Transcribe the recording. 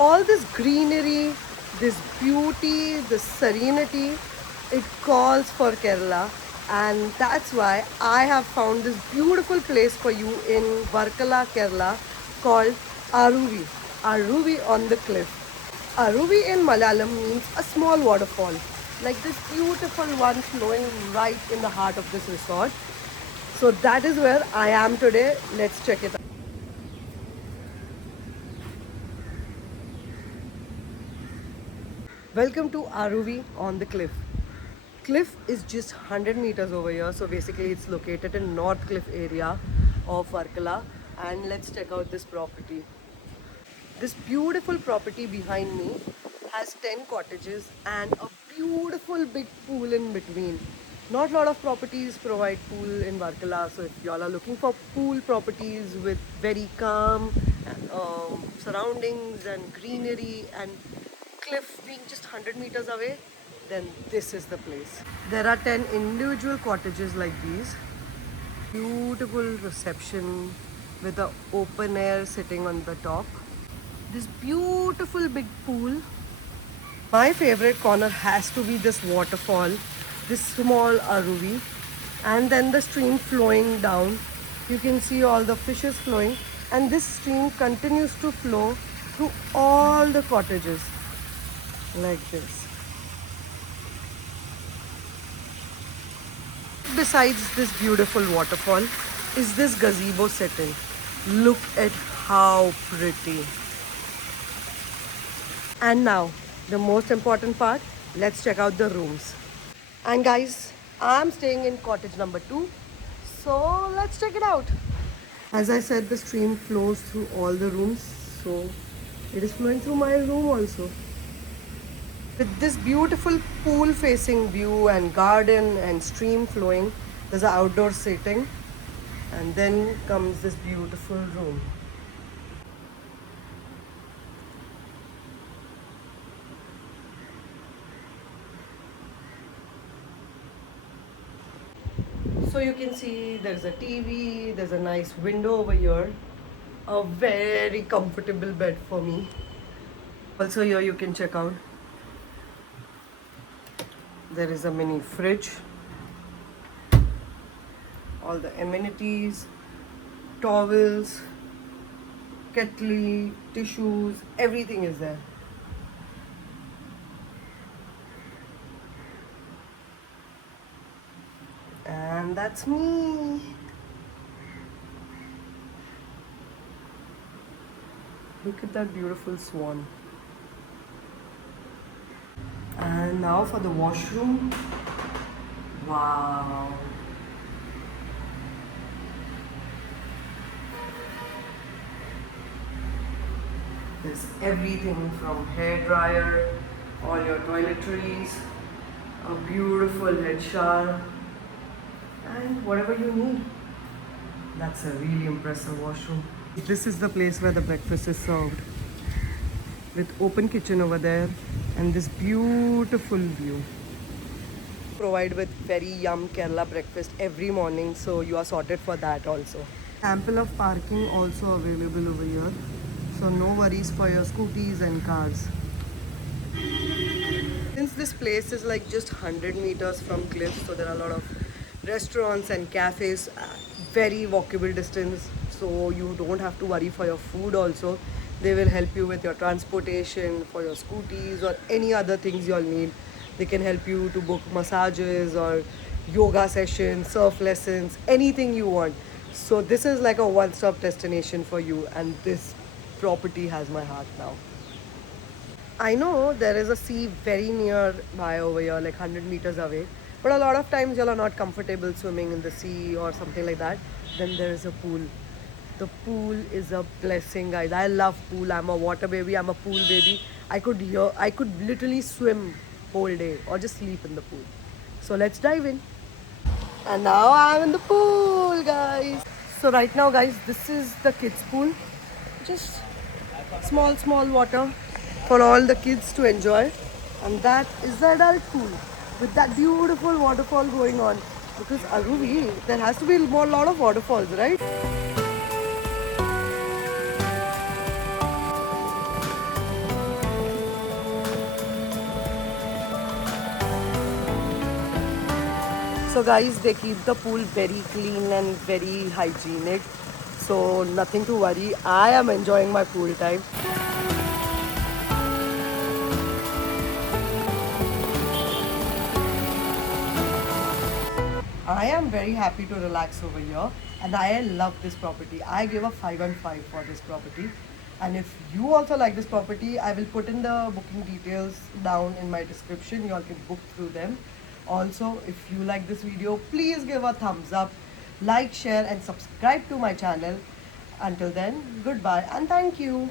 all this greenery, this beauty, this serenity, it calls for Kerala. And that's why I have found this beautiful place for you in Varkala, Kerala called Aruvi. Aruvi on the cliff. Aruvi in Malayalam means a small waterfall, like this beautiful one flowing right in the heart of this resort. So that is where I am today. Let's check it out. Welcome to Aruvi on the cliff. Cliff is just 100 meters over here, so basically it's located in North Cliff area of Varkala. And let's check out this property. This beautiful property behind me has 10 cottages and a beautiful big pool in between. Not a lot of properties provide pool in Varkala, so if y'all are looking for pool properties with very calm surroundings and greenery and cliff being just 100 meters away, then this is the place. There are 10 individual cottages like these. Beautiful reception with the open air sitting on the top. This beautiful big pool. My favorite corner has to be this waterfall, this small Aruvi, and then the stream flowing down. You can see all the fishes flowing, and this stream continues to flow through all the cottages like this. Besides this beautiful waterfall is this gazebo setting. Look at how pretty. And now, the most important part, let's check out the rooms. And guys, I'm staying in cottage number 2, so let's check it out. As I said, the stream flows through all the rooms, so it is flowing through my room also. With this beautiful pool facing view and garden and stream flowing, there's an outdoor seating, and then comes this beautiful room. So you can see there's a TV, there's a nice window over here, a very comfortable bed for me. Also here you can check out, there is a mini fridge, all the amenities, towels, kettle, tissues, everything is there. And that's me. Look at that beautiful swan. And now for the washroom. Wow. There's everything from hair dryer, all your toiletries, a beautiful head shower, and whatever you need. That's a really impressive washroom. This is the place where the breakfast is served, with open kitchen over there and this beautiful view. Provide with very yum Kerala breakfast every morning, so you are sorted for that also. Ample of parking also available over here, so no worries for your scooties and cars. Since this place is like just 100 meters from cliff, so there are a lot of restaurants and cafes, very walkable distance, so you don't have to worry for your food also. They will help you with your transportation for your scooties or any other things you'll need. They can help you to book massages or yoga sessions, surf lessons, anything you want. So this is like a one-stop destination for you, and this property has my heart now. I know there is a sea very nearby over here, like 100 meters away. But a lot of times y'all are not comfortable swimming in the sea or something like that. Then there is a pool. The pool is a blessing, guys. I love pool. I'm a water baby. I'm a pool baby. I could literally swim whole day or just sleep in the pool. So let's dive in. And now I'm in the pool, guys. So right now, guys, this is the kids pool. Just small water for all the kids to enjoy. And that is the adult pool with that beautiful waterfall going on. Because Aruvi, there has to be a lot of waterfalls, right? So guys, they keep the pool very clean and very hygienic. So nothing to worry. I am enjoying my pool time. I am very happy to relax over here and I love this property. I give a 5 and 5 for this property. And if you also like this property, I will put in the booking details down in my description. You all can book through them. Also, if you like this video, please give a thumbs up, like, share and subscribe to my channel. Until then, goodbye and thank you.